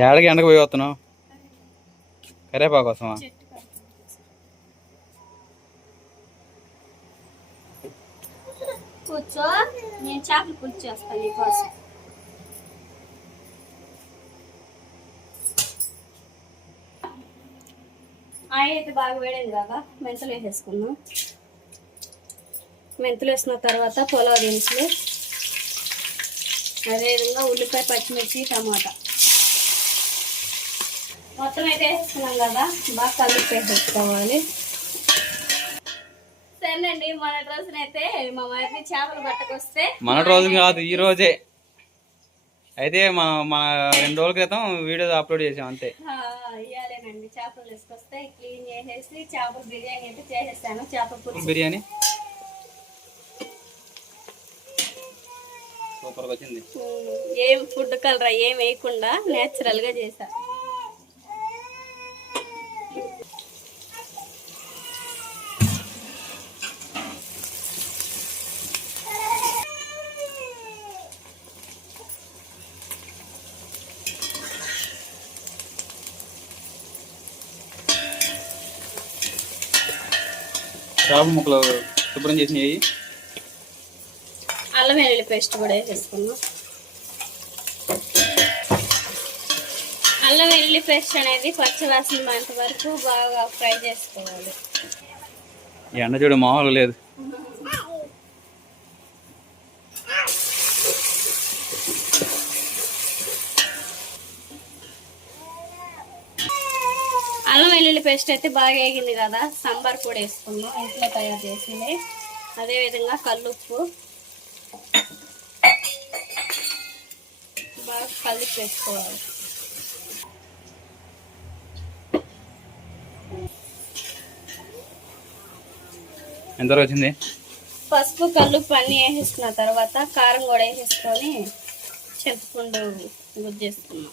ఏడకి ఎండకు పోయి వస్తున్నావు? కరేపాకు కోసమా? కూర్చో, నేను చేపలు పులుసు చేస్తాను నీకోసం. ఆయిల్ అయితే బాగా వేడైంది కదా, మెంతులు వేసేసుకున్నాం. మెంతులు వేసిన తర్వాత పులావ్ దినుసులు, అదేవిధంగా ఉల్లిపాయ, పచ్చిమిర్చి, టమాటా మొత్తం అయితే వేసుకున్నాం కదా, బాగా కలిపి వేసేసుకోవాలి. సరేనండి, మన రోజునైతే మా వారికి చేపలు పట్టుకొస్తే, మన రోజు కాదు ఈ రోజే అయితే మన 2 రోజుల క్రితం వీడియో అప్లోడ్ చేసాం అంతే. ఇయ్యాలేనండి, చేపలు తీసుకొస్తే క్లీన్ చేసేసి చేపల బిర్యానీ అయితే చేసేసాను. చేపల పులుసు బిర్యానీ సూపర్ గా వచ్చింది. ఏం ఫుడ్ కలర్ ఏం వేయకుండా నేచురల్ గా చేసా. చేప ముక్కలు శుభ్రం చేసినవి, అల్లం వెల్లుల్లి పేస్ట్ కూడా వేసేసుకున్నాం. అల్లం వెల్లుల్లి పేస్ట్ అనేది పచ్చివాసన పోయేంత వరకు బాగా ఫ్రై చేసుకోవాలి. ఎండ చూడ మామూలుగా లేదు. అల్లం వెల్లుల్లి పేస్ట్ అయితే బాగా వేగింది కదా, సాంబార్ పొడి వేసుకున్నాం ఇంట్లో తయారు చేసింది. అదేవిధంగా కల్లుప్పు బాగా కలిపి వేసుకోవాలి. ఎంత వచ్చింది? పసుపు, కల్లుప్పు అన్నీ వేసేసుకున్న తర్వాత కారం కూడా వేసేసుకొని చింతపండు గుజ్జేసుకున్నాం.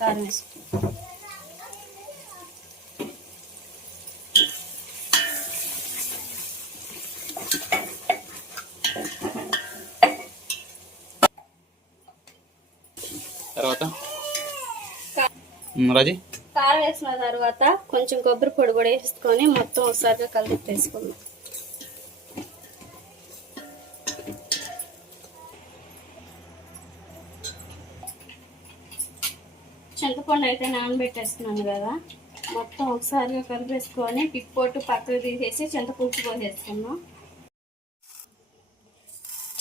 కారం వేసుకున్నాం. తర్వాత రాజీ కారం వేసిన తర్వాత కొంచెం కొబ్బరి పొడి కూడా వేసుకొని మొత్తం ఒకసారిగా కలిపి వేసుకున్నాం. చింతపండు అయితే నానబెట్టేస్తున్నాను కదా, మొత్తం ఒకసారిగా కలిపేసుకొని పిప్పొట్టు పక్కకు తీసేసి చింతపులుసు పోసేసుకున్నాం.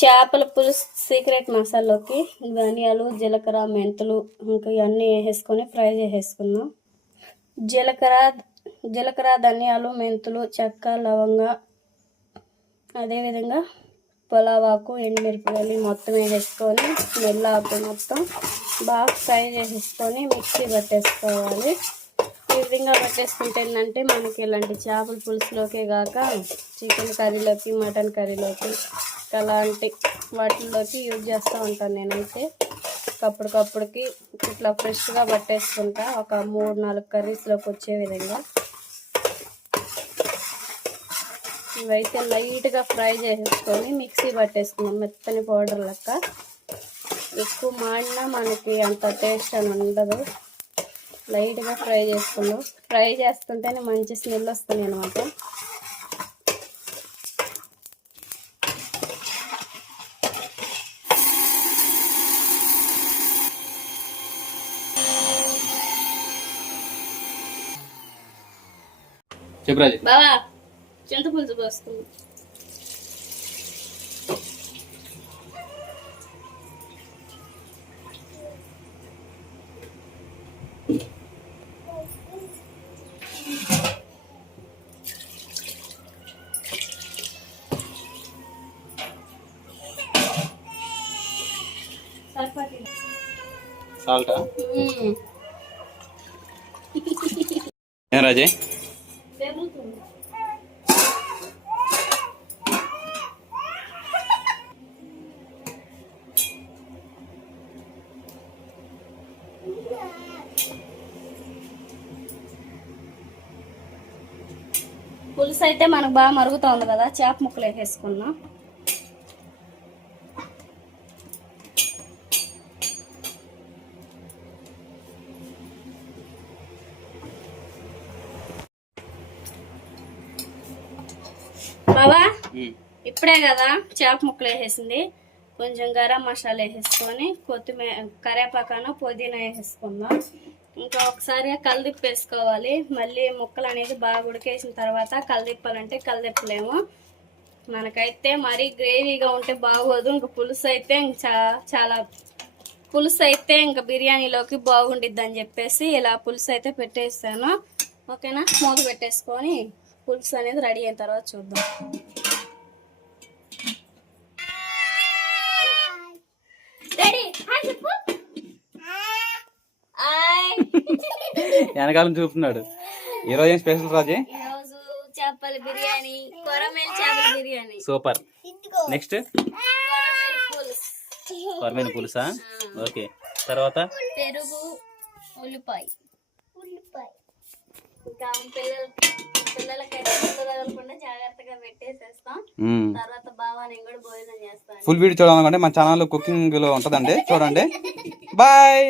చేపల పులుసు సీక్రెట్ మసాలాలోకి ధనియాలు, జీలకర్ర, మెంతులు ఇంకా ఇవన్నీ వేసేసుకొని ఫ్రై చేసేసుకున్నాం. జీలకర్ర, ధనియాలు, మెంతులు, చెక్క, లవంగ, అదేవిధంగా పులావాకు, ఎండుమిరపకాయలు మొత్తం వేసేసుకొని మెల్లాకు మొత్తం బాగా ఫ్రై చేసేసుకొని మిక్సీ పట్టేసుకోవాలి. ఈ విధంగా పట్టేసుకుంటే ఏంటంటే మనకి ఇలాంటి చేపల పులుసులోకే కాక చికెన్ కర్రీలోకి, మటన్ కర్రీలోకి అలాంటి వాటిల్లోకి యూజ్ చేస్తూ ఉంటాను నేనైతే. అప్పటికప్పుడుకి ఇట్లా ఫ్రెష్గా పట్టేసుకుంటా, ఒక 3-4 కర్రీస్లోకి వచ్చే విధంగా. ఇవైతే లైట్గా ఫ్రై చేసేసుకొని మిక్సీ పట్టేసుకున్నాం, మెత్తని పౌడర్ లెక్క. ఎక్కువ మాడినా మనకి అంత టేస్ట్ అని ఉండదు. లైట్గా ఫ్రై చేసుకున్నాం. ఫ్రై చేస్తుంటేనే మంచి స్మెల్ వస్తుంది అనమాట. బావా చింతపులుసు పోసుకున్నాం. సాల్టా ఏం రాజే? పులుసు అయితే మనకు బాగా మరుగుతుంది కదా, చేప ముక్కలు వేసేసుకున్నాం. ఇప్పుడే కదా చేప ముక్కలు వేసేసింది, కొంచెం గరం మసాలా వేసేసుకొని కొత్తిమీర కరివేపాకు పుదీనా వేసేసుకుందాం. ఇంకా ఒకసారి కలిదిప్పేసుకోవాలి. మళ్ళీ ముక్కలు అనేది బాగా ఉడికేసిన తర్వాత కలిదిప్పాలంటే కలిదిప్పలేము. మనకైతే మరీ గ్రేవీగా ఉంటే బాగోదు. ఇంకా పులుసు అయితే చాలా పులుసు అయితే ఇంకా బిర్యానీలోకి బాగుండిద్ది అని చెప్పేసి ఇలా పులుసు అయితే పెట్టేస్తాను. ఓకేనా, మూత పెట్టేసుకొని పులుసు అనేది రెడీ అయిన తర్వాత చూద్దాం. వెనకాలం చూపుతున్నాడు. ఈరోజు ఏం స్పెషల్ రాజీ? ఈరోజు చేపల బిర్యానీ, కొరమేలు చేపల బిర్యానీ. సూపర్. నెక్స్ట్ కొరమేలు పులుసా? ఓకే. తర్వాత పెరుగు, ఉల్లిపాయ. ఇంకా పిల్లలకైతే తగలకుండా జాగ్రత్తగా పెట్టేసేస్తాం. తర్వాత బావా నేను కూడా భోజనం చేస్తాను. ఫుల్ వీడియో చూడాలనుకుంటే మన ఛానల్ కుకింగ్ లో ఉంటదండి, చూడండి. బాయ్.